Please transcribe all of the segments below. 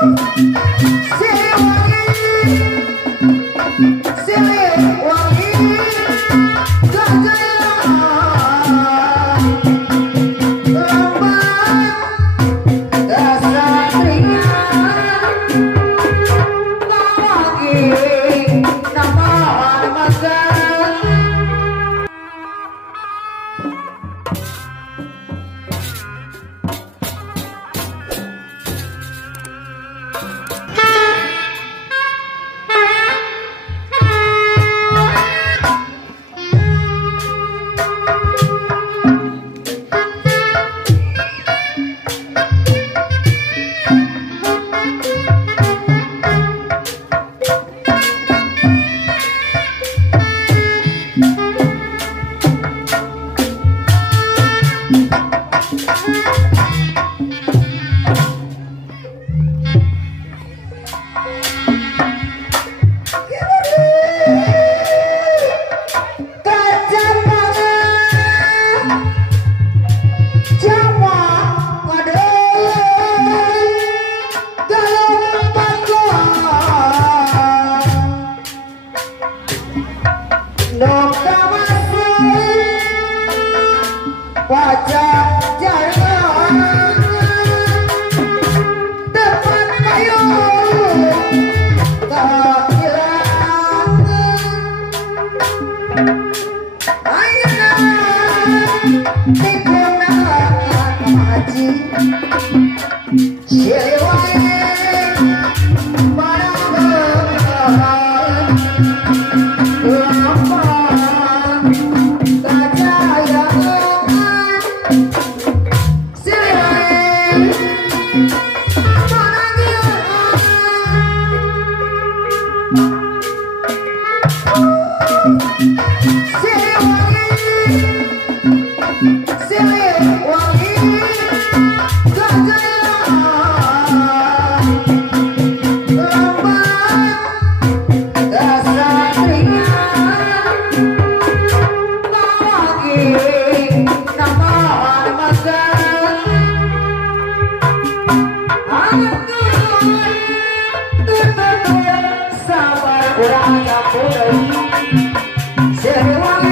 Hãy subscribe cho kênh Ghiền Mì Gõ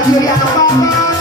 để không bỏ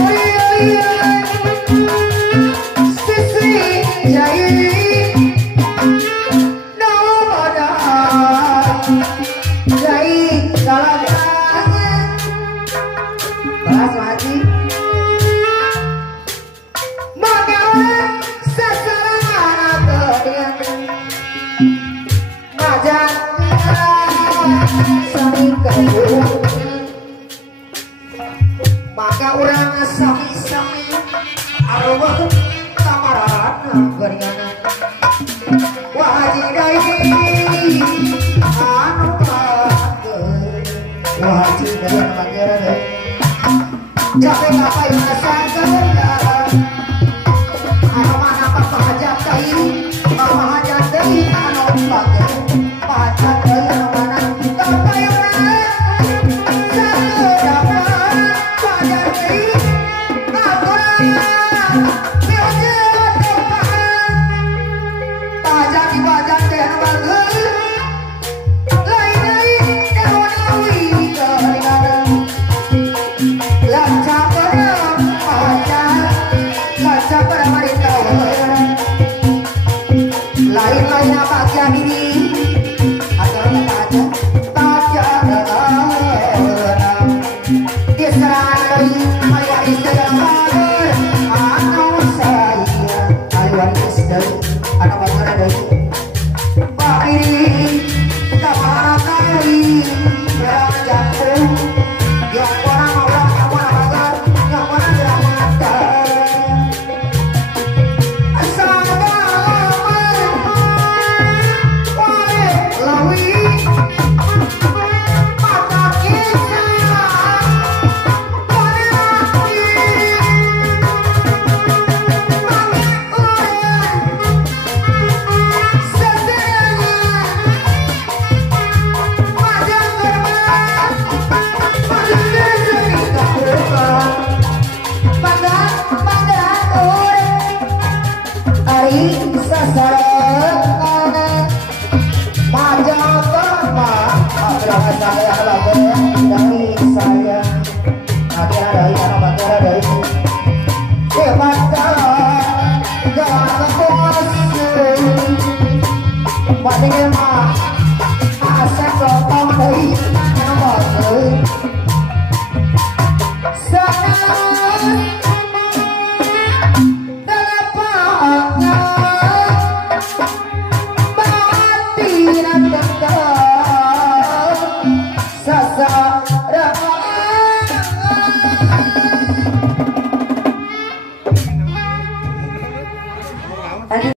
lỡ Haji Magawan sasaran kalian Majan sami kayu maka orang sami-sami arwah kamarana beringan wah haji dai anu bageun wah haji dai anu capek ngapain masakan anu mana pahajat teh pahajat teh anu bageun pahajat teh anu mana sampai urang satu dapat pahajat teh ngakurang biojeuh tepahan pahajat di pahajat teh anu bageun lain-lain daun-dawi kelingaran lancar perang pahajat lancar perang maritawaran lain-lain apa ini agar apa aja tak ada diserang dari ayat dalam kabar anak saya ayat dari anak bangsa dari pakiri kamar kali yang jatuh yang orang yang mana diramata